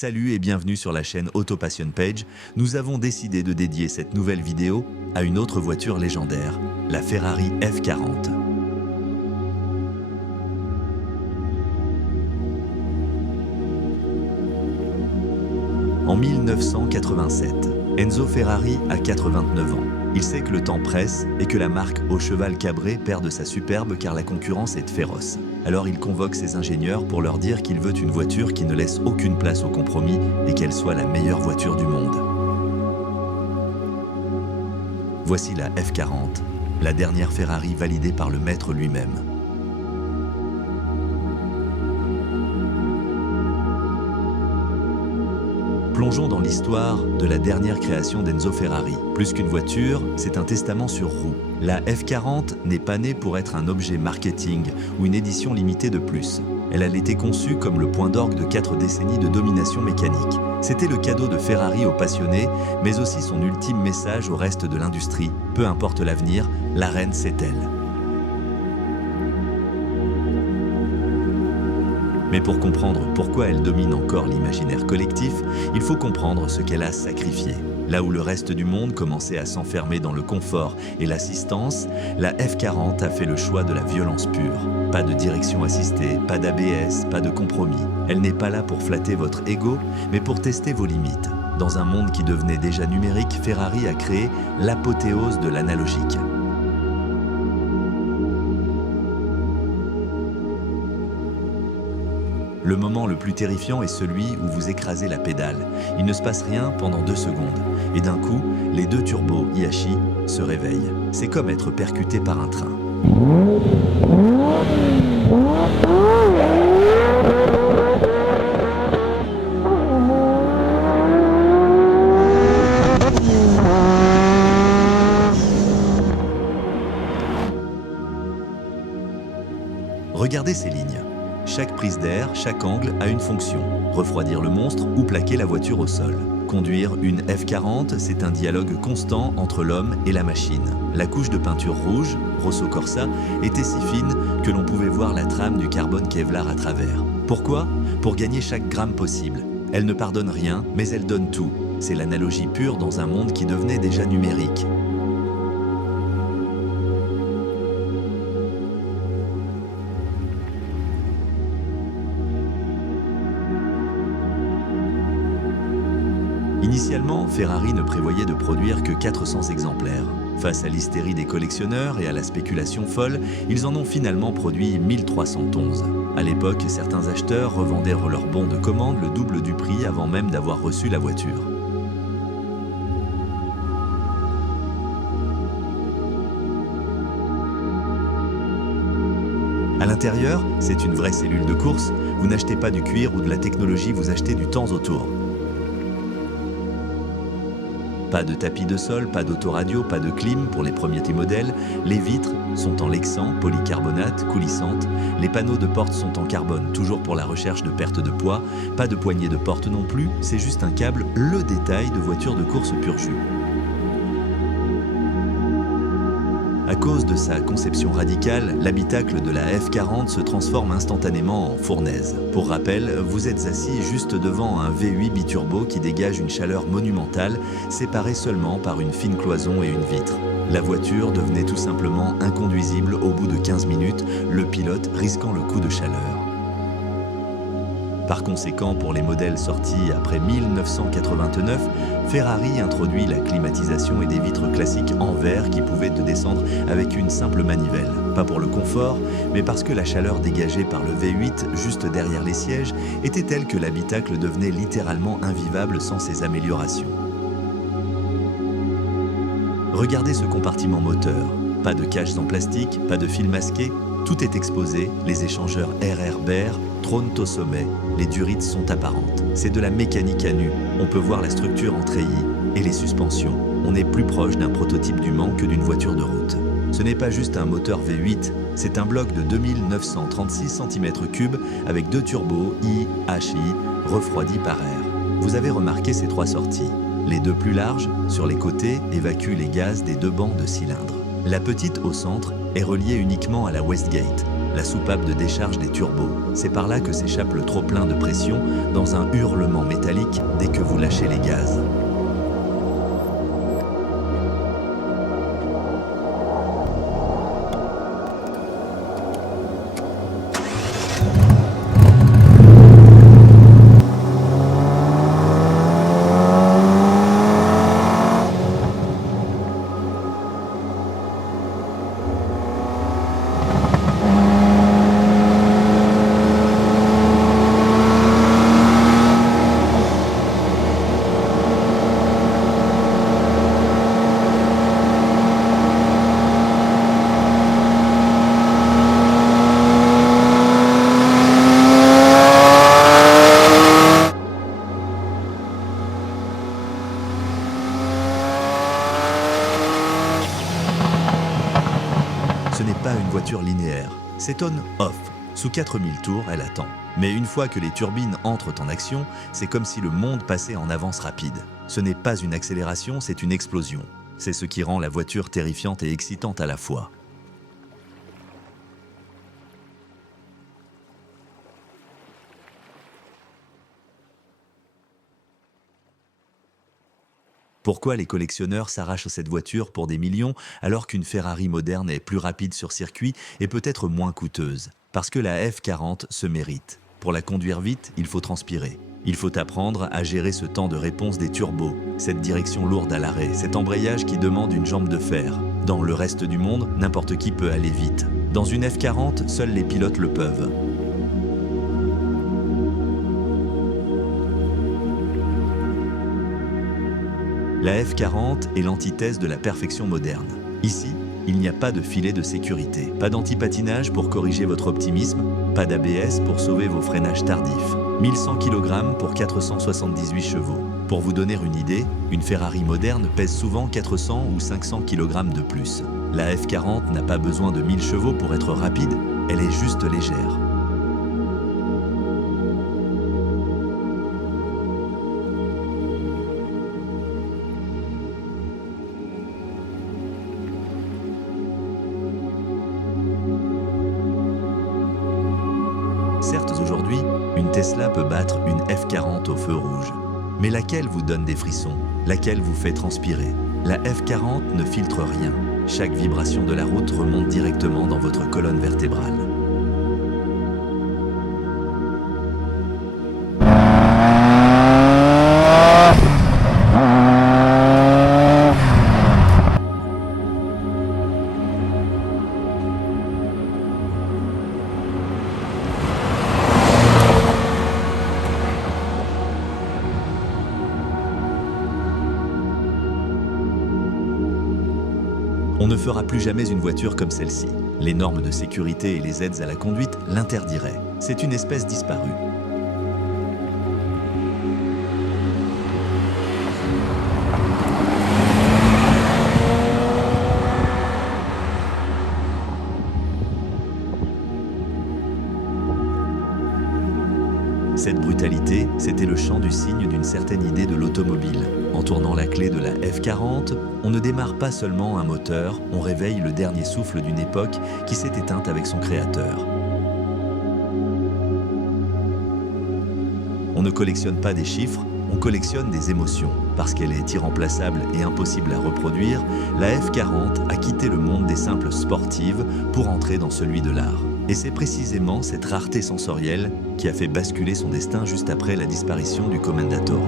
Salut et bienvenue sur la chaîne Auto Passion Page. Nous avons décidé de dédier cette nouvelle vidéo à une autre voiture légendaire, la Ferrari F40. En 1987, Enzo Ferrari a 89 ans. Il sait que le temps presse et que la marque au cheval cabré perd de sa superbe car la concurrence est féroce. Alors il convoque ses ingénieurs pour leur dire qu'il veut une voiture qui ne laisse aucune place au compromis et qu'elle soit la meilleure voiture du monde. Voici la F40, la dernière Ferrari validée par le maître lui-même. Plongeons dans l'histoire de la dernière création d'Enzo Ferrari. Plus qu'une voiture, c'est un testament sur roue. La F40 n'est pas née pour être un objet marketing ou une édition limitée de plus. Elle a été conçue comme le point d'orgue de 4 décennies de domination mécanique. C'était le cadeau de Ferrari aux passionnés, mais aussi son ultime message au reste de l'industrie. Peu importe l'avenir, la reine c'est elle. Mais pour comprendre pourquoi elle domine encore l'imaginaire collectif, il faut comprendre ce qu'elle a sacrifié. Là où le reste du monde commençait à s'enfermer dans le confort et l'assistance, la F40 a fait le choix de la violence pure. Pas de direction assistée, pas d'ABS, pas de compromis. Elle n'est pas là pour flatter votre ego, mais pour tester vos limites. Dans un monde qui devenait déjà numérique, Ferrari a créé l'apothéose de l'analogique. Le moment le plus terrifiant est celui où vous écrasez la pédale. Il ne se passe rien pendant 2 secondes. Et d'un coup, les 2 turbos Hiashi se réveillent. C'est comme être percuté par un train. Regardez ces lignes. Chaque prise d'air, chaque angle a une fonction. Refroidir le monstre ou plaquer la voiture au sol. Conduire une F40, c'est un dialogue constant entre l'homme et la machine. La couche de peinture rouge, Rosso Corsa, était si fine que l'on pouvait voir la trame du carbone Kevlar à travers. Pourquoi ? Pour gagner chaque gramme possible. Elle ne pardonne rien, mais elle donne tout. C'est l'analogie pure dans un monde qui devenait déjà numérique. Initialement, Ferrari ne prévoyait de produire que 400 exemplaires. Face à l'hystérie des collectionneurs et à la spéculation folle, ils en ont finalement produit 1311. À l'époque, certains acheteurs revendaient leurs bons de commande le double du prix avant même d'avoir reçu la voiture. À l'intérieur, c'est une vraie cellule de course. Vous n'achetez pas du cuir ou de la technologie, vous achetez du temps autour. Pas de tapis de sol, pas d'autoradio, pas de clim pour les premiers modèles. Les vitres sont en lexan, polycarbonate, coulissantes. Les panneaux de porte sont en carbone, toujours pour la recherche de perte de poids. Pas de poignée de porte non plus, c'est juste un câble, le détail de voiture de course pur jus. À cause de sa conception radicale, l'habitacle de la F40 se transforme instantanément en fournaise. Pour rappel, vous êtes assis juste devant un V8 biturbo qui dégage une chaleur monumentale, séparée seulement par une fine cloison et une vitre. La voiture devenait tout simplement inconduisible au bout de 15 minutes, le pilote risquant le coup de chaleur. Par conséquent, pour les modèles sortis après 1989, Ferrari introduit la climatisation et des vitres classiques en verre qui pouvaient descendre avec une simple manivelle. Pas pour le confort, mais parce que la chaleur dégagée par le V8 juste derrière les sièges était telle que l'habitacle devenait littéralement invivable sans ces améliorations. Regardez ce compartiment moteur. Pas de cages en plastique, pas de fil masqué. Tout est exposé, les échangeurs RR-BER trônent au sommet, les durites sont apparentes. C'est de la mécanique à nu, on peut voir la structure en treillis et les suspensions. On est plus proche d'un prototype du Mans que d'une voiture de route. Ce n'est pas juste un moteur V8, c'est un bloc de 2936 cm3 avec 2 turbos IHI refroidis par air. Vous avez remarqué ces 3 sorties. Les 2 plus larges, sur les côtés, évacuent les gaz des 2 bancs de cylindres. La petite au centre est reliée uniquement à la Westgate. la soupape de décharge des turbos. C'est par là que s'échappe le trop-plein de pression dans un hurlement métallique dès que vous lâchez les gaz. Ce n'est pas une voiture linéaire, c'est on-off. Sous 4000 tours, elle attend. Mais une fois que les turbines entrent en action, c'est comme si le monde passait en avance rapide. Ce n'est pas une accélération, c'est une explosion. C'est ce qui rend la voiture terrifiante et excitante à la fois. Pourquoi les collectionneurs s'arrachent cette voiture pour des millions alors qu'une Ferrari moderne est plus rapide sur circuit et peut-être moins coûteuse? Parce que la F40 se mérite. Pour la conduire vite, il faut transpirer. Il faut apprendre à gérer ce temps de réponse des turbos, cette direction lourde à l'arrêt, cet embrayage qui demande une jambe de fer. Dans le reste du monde, n'importe qui peut aller vite. Dans une F40, seuls les pilotes le peuvent. La F40 est l'antithèse de la perfection moderne. Ici, il n'y a pas de filet de sécurité, pas d'antipatinage pour corriger votre optimisme, pas d'ABS pour sauver vos freinages tardifs. 1100 kg pour 478 chevaux. Pour vous donner une idée, une Ferrari moderne pèse souvent 400 ou 500 kg de plus. La F40 n'a pas besoin de 1000 chevaux pour être rapide, elle est juste légère. Certes, aujourd'hui, une Tesla peut battre une F40 au feu rouge. Mais laquelle vous donne des frissons? Laquelle vous fait transpirer? La F40 ne filtre rien. Chaque vibration de la route remonte directement dans votre colonne vertébrale. On ne fera plus jamais une voiture comme celle-ci. Les normes de sécurité et les aides à la conduite l'interdiraient. C'est une espèce disparue. Cette brutalité, c'était le chant du cygne d'une certaine idée de l'automobile. En tournant la clé de la F40, on ne démarre pas seulement un moteur, on réveille le dernier souffle d'une époque qui s'est éteinte avec son créateur. On ne collectionne pas des chiffres, on collectionne des émotions. Parce qu'elle est irremplaçable et impossible à reproduire, la F40 a quitté le monde des simples sportives pour entrer dans celui de l'art. Et c'est précisément cette rareté sensorielle qui a fait basculer son destin juste après la disparition du Commendatore.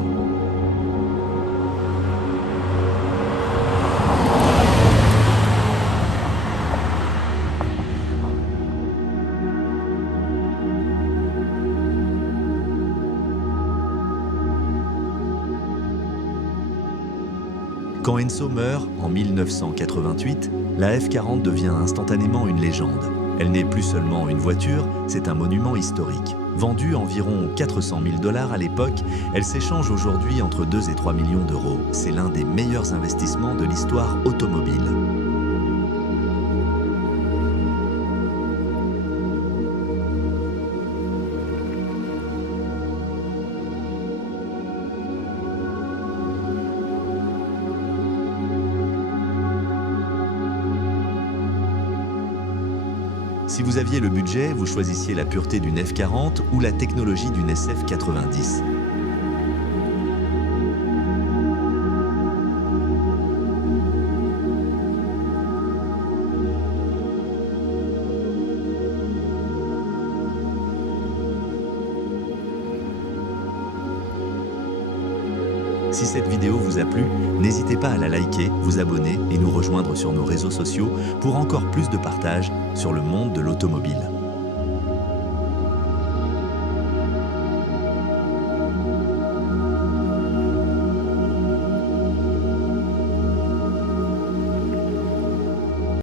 Quand Enzo meurt en 1988, la F40 devient instantanément une légende. Elle n'est plus seulement une voiture, c'est un monument historique. Vendue environ 400 000 $ à l'époque, elle s'échange aujourd'hui entre 2 et 3 millions d'euros. C'est l'un des meilleurs investissements de l'histoire automobile. Si Si vous aviez le budget, vous choisissiez la pureté d'une F40 ou la technologie d'une SF90. Si cette vidéo vous a plu, n'hésitez pas à la liker, vous abonner et nous rejoindre sur nos réseaux sociaux pour encore plus de partage sur le monde de l'automobile.